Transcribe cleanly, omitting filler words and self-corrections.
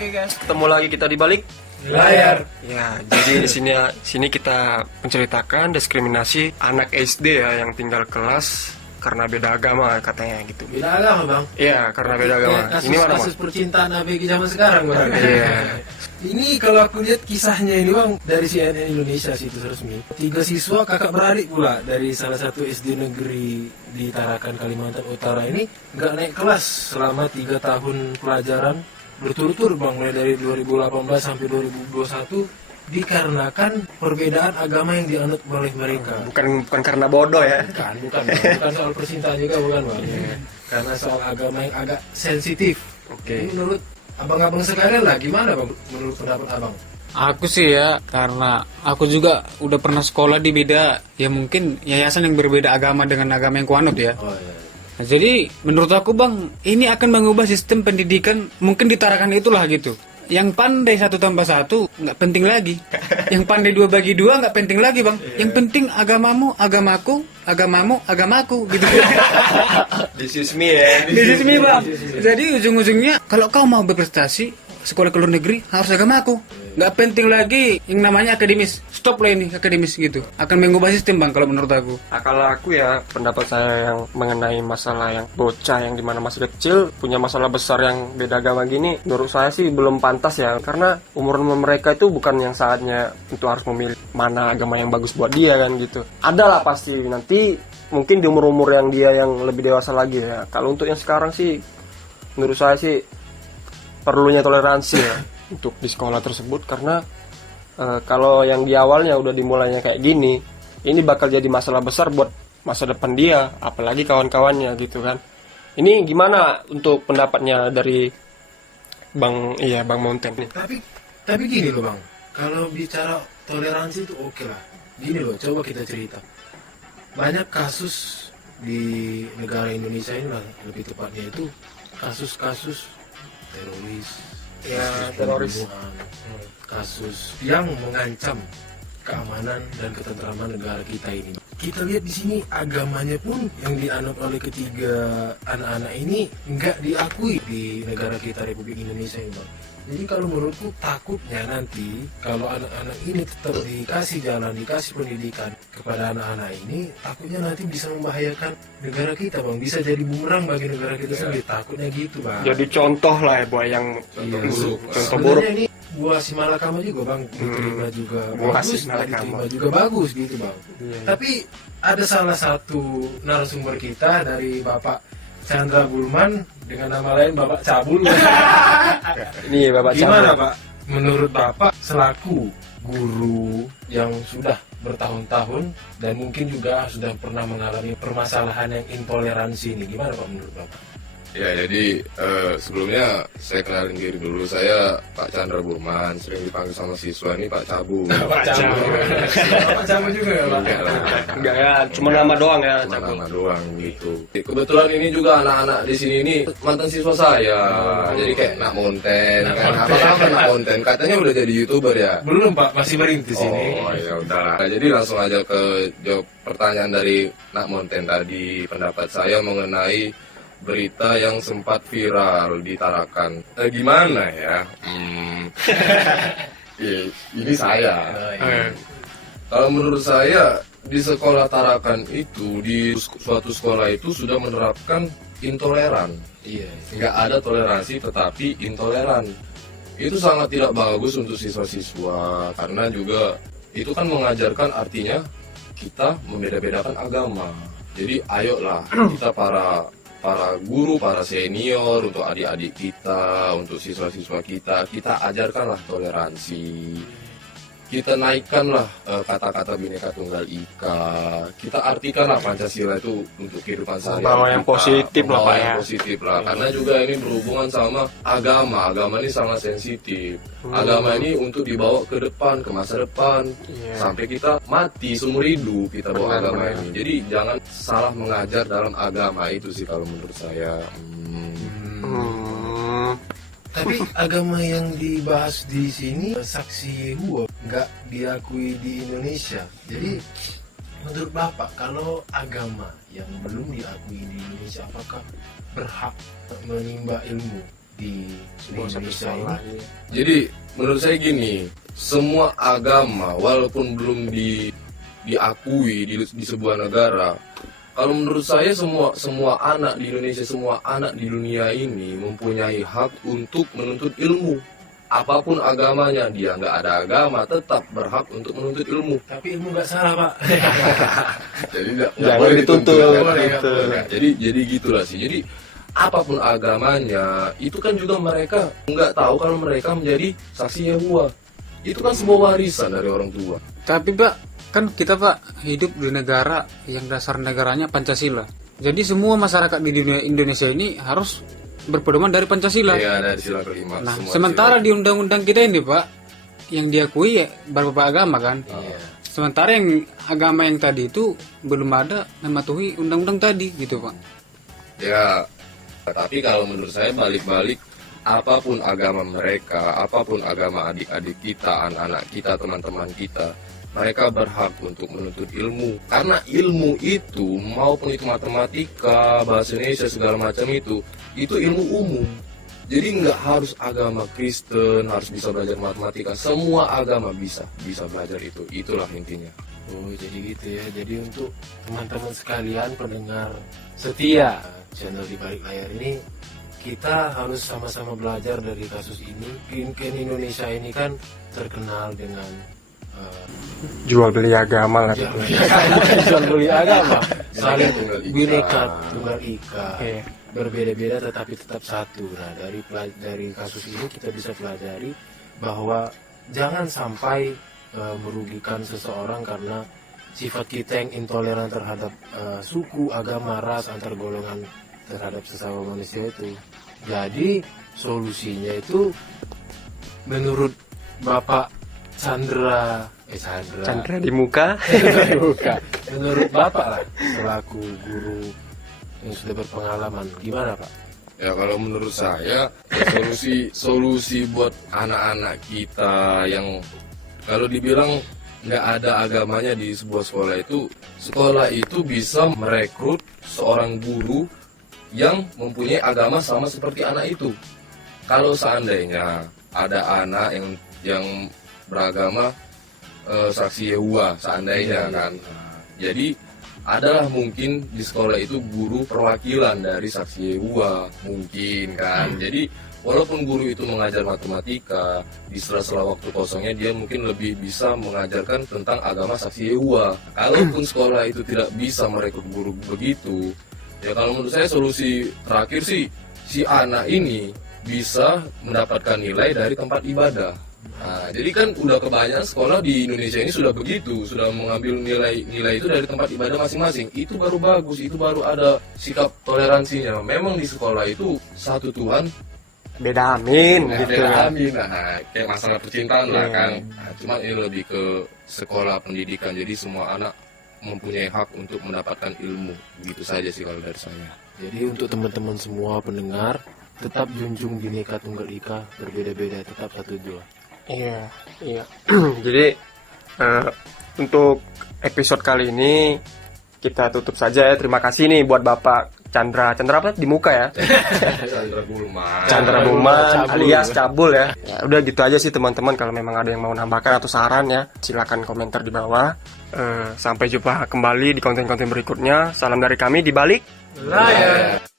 Oke guys, ketemu lagi kita di balik layar. ya. Jadi di sini kita menceritakan diskriminasi anak SD ya yang tinggal kelas karena beda agama katanya gitu. Beda agama bang? Iya, karena beda agama. Ini mana kasus percintaan ABG zaman sekarang bang. Iya. Ini kalau aku lihat kisahnya ini bang dari CNN Indonesia situs resmi. 3 siswa kakak beradik pula dari salah satu SD negeri di Tarakan Kalimantan Utara ini nggak naik kelas selama 3 tahun pelajaran berturut-turut bang, mulai dari 2018 sampai 2021 dikarenakan perbedaan agama yang dianut oleh mereka. Bukan karena bodoh ya. Bukan soal percintaan juga bukan bang. Karena soal agama yang agak sensitif. Oke. Ini menurut abang-abang sekalian lah, gimana bang menurut pendapat abang? Aku sih ya, karena aku juga udah pernah sekolah di beda, ya mungkin yayasan yang berbeda agama dengan agama yang kuanut ya. Oh iya. Nah, jadi menurut aku bang, ini akan mengubah sistem pendidikan, mungkin ditarakan itulah gitu. Yang pandai 1 tambah 1 nggak penting lagi. Yang pandai 2 bagi 2 nggak penting lagi bang. Yang penting agamamu, agamaku, agamamu, agamaku gitu. This is me ya. This is me bang. Jadi ujung-ujungnya kalau kau mau berprestasi sekolah ke luar negeri harus agamaku. Nggak penting lagi yang namanya akademis. Stop lah ini akademis gitu. Akan mengubah sistem bang kalau menurut aku. Kalau aku ya, pendapat saya yang mengenai masalah yang bocah yang dimana masih kecil punya masalah besar yang beda agama gini, menurut saya sih belum pantas ya, karena umur mereka itu bukan yang saatnya untuk harus memilih mana agama yang bagus buat dia kan gitu. Adalah pasti nanti mungkin di umur-umur yang dia yang lebih dewasa lagi ya. Kalau untuk yang sekarang sih menurut saya sih perlunya toleransi ya untuk di sekolah tersebut, karena kalau yang di awalnya udah dimulainya kayak gini, ini bakal jadi masalah besar buat masa depan dia, apalagi kawan-kawannya gitu kan. Ini gimana untuk pendapatnya dari Bang Mountain nih? Tapi gini loh bang, kalau bicara toleransi itu oke lah. Gini loh, coba kita cerita. Banyak kasus di negara Indonesia ini lah, lebih tepatnya itu kasus-kasus teroris, teroris. pembunuhan, kasus yang mengancam keamanan dan ketentraman negara kita ini. Kita lihat di sini agamanya pun yang dianut oleh ketiga anak-anak ini nggak diakui di negara kita Republik Indonesia ini bang. Jadi kalau menurutku takutnya nanti kalau anak-anak ini tetap dikasih jalan, dikasih pendidikan kepada anak-anak ini, takutnya nanti bisa membahayakan negara kita bang, bisa jadi bumerang bagi negara kita sendiri. Takutnya gitu bang. Jadi contoh lah ya buat yang buruk. Contoh buruk. Sebenarnya ini buah si Malakama juga bang, diterima juga Buah bagus, si Malakama. diterima juga bagus gitu bang. Tapi ada salah satu narasumber kita dari Bapak Chandra Bulman dengan nama lain Bapak Cabul. Ini Bapak Gimana Chandra. Pak? Menurut Bapak selaku guru yang sudah bertahun-tahun dan mungkin juga sudah pernah mengalami permasalahan yang intoleransi ini, gimana Pak menurut Bapak? Ya, jadi sebelumnya saya kenalin diri dulu. Saya Pak Chandra Burman, sering dipanggil sama siswa ini Pak Cabu. Pak Cabul. Bapak Cabul juga ya Pak? Enggak lah, Enggak ya, cuma nama doang ya. cuma nama doang gitu. Kebetulan ini juga anak-anak di sini ini mantan siswa saya. Jadi kayak Nak Monten, kan apa kabar Nak Monten? Katanya udah jadi YouTuber ya. Belum Pak, masih merintis ini. Oh ya udah. Nah, jadi langsung aja ke jawab pertanyaan dari Nak Monten tadi. Pendapat saya mengenai berita yang sempat viral di Tarakan. Gimana ya? Ini saya. Kalau menurut saya di sekolah Tarakan itu, di suatu sekolah itu sudah menerapkan intoleran. Iya. Nggak ada toleransi tetapi intoleran. Itu sangat tidak bagus untuk siswa-siswa, karena juga itu kan mengajarkan artinya kita membeda-bedakan agama. Jadi ayolah kita para guru, para senior, untuk adik-adik kita, untuk siswa-siswa kita ajarkanlah toleransi. Kita naikkanlah kata-kata Bhinneka Tunggal Ika. Kita artikanlah Pancasila itu untuk kehidupan sehari-hari. Membawa yang positif lah, Pak, ya. Yang positif lah. Karena juga ini berhubungan sama agama. Agama ini sangat sensitif. Agama ini untuk dibawa ke depan, ke masa depan. Sampai kita mati seumur hidup kita bawa agama ini. Jadi jangan salah mengajar dalam agama itu sih kalau menurut saya. Tapi agama yang dibahas di sini saksi Yehova nggak diakui di Indonesia. Jadi menurut Bapak kalau agama yang belum diakui di Indonesia apakah berhak menimba ilmu di Indonesia ini. Jadi menurut saya gini, semua agama walaupun belum diakui di sebuah negara, kalau menurut saya semua anak di Indonesia, semua anak di dunia ini mempunyai hak untuk menuntut ilmu. Apapun agamanya, dia nggak ada agama tetap berhak untuk menuntut ilmu. Tapi ilmu nggak salah, Pak. Jadi nggak Jangan boleh dituntut. nggak Boleh, gitu. boleh. Jadi gitulah sih. Jadi apapun agamanya, itu kan juga mereka nggak tahu kalau mereka menjadi saksi Yehova. Itu kan sebuah warisan dari orang tua. Tapi Pak, kan kita Pak hidup di negara yang dasar negaranya Pancasila. Jadi semua masyarakat di dunia Indonesia ini harus berpedoman dari Pancasila. Iya, dari sila kelima. Nah, semua sementara sila. di undang-undang kita ini Pak, yang diakui ya beberapa agama kan. Iya. Sementara yang agama yang tadi itu belum ada mematuhi undang-undang tadi gitu Pak. Ya, tapi kalau menurut saya balik-balik, apapun agama mereka, apapun agama adik-adik kita, anak-anak kita, teman-teman kita, mereka berhak untuk menuntut ilmu. Karena ilmu itu, maupun itu matematika, bahasa Indonesia, segala macam itu ilmu umum. Jadi nggak harus agama Kristen, harus bisa belajar matematika. Semua agama bisa belajar itu. Itulah intinya. Oh, jadi gitu ya. Jadi untuk teman-teman sekalian pendengar setia channel Di Balik Layar ini, kita harus sama-sama belajar dari kasus ini. Mungkin Indonesia ini kan terkenal dengan Jual beli agama lah. jual beli agama, saling Tunggal ika. bineka tunggal ika, Iya. berbeda-beda tetapi tetap satu. Nah, dari kasus ini kita bisa pelajari bahwa jangan sampai merugikan seseorang karena sifat kita yang intoleran terhadap suku, agama, ras, antar golongan terhadap sesama manusia itu. Jadi solusinya itu menurut Bapak Chandra Chandra di muka. Bukan. Menurut Bapak lah selaku guru yang sudah berpengalaman, gimana Pak? Ya kalau menurut saya solusi buat anak-anak kita yang kalau dibilang nggak ada agamanya di sebuah sekolah itu bisa merekrut seorang guru yang mempunyai agama sama seperti anak itu. Kalau seandainya ada anak yang beragama saksi Yehova, seandainya kan, jadi adalah mungkin di sekolah itu guru perwakilan dari saksi Yehova mungkin kan. Jadi walaupun guru itu mengajar matematika, di sela-sela waktu kosongnya dia mungkin lebih bisa mengajarkan tentang agama saksi Yehova. Kalaupun sekolah itu tidak bisa merekrut guru begitu, ya kalau menurut saya solusi terakhir sih si anak ini bisa mendapatkan nilai dari tempat ibadah. Nah, jadi kan udah kebanyakan sekolah di Indonesia ini sudah begitu, sudah mengambil nilai itu dari tempat ibadah masing-masing. Itu baru bagus, itu baru ada sikap toleransinya. Memang di sekolah itu satu Tuhan, Beda amin nah, gitu. beda amin. Nah, kayak masalah percintaan lah Iya. kan. Nah, cuman ini lebih ke sekolah pendidikan. Jadi semua anak mempunyai hak untuk mendapatkan ilmu. Begitu saja sih kalau dari saya. Jadi untuk teman-teman semua pendengar, tetap junjung Bhinneka Tunggal Ika, berbeda-beda tetap satu jua. Iya. Jadi untuk episode kali ini kita tutup saja ya. Terima kasih nih buat Bapak Chandra apa di muka ya? Chandra Bulman. Chandra Bulman Cabul. alias Cabul ya. Ya udah gitu aja sih teman-teman. Kalau memang ada yang mau nambahkan atau saran ya, silakan komentar di bawah. Sampai jumpa kembali di konten-konten berikutnya. Salam dari kami di Balik Layar.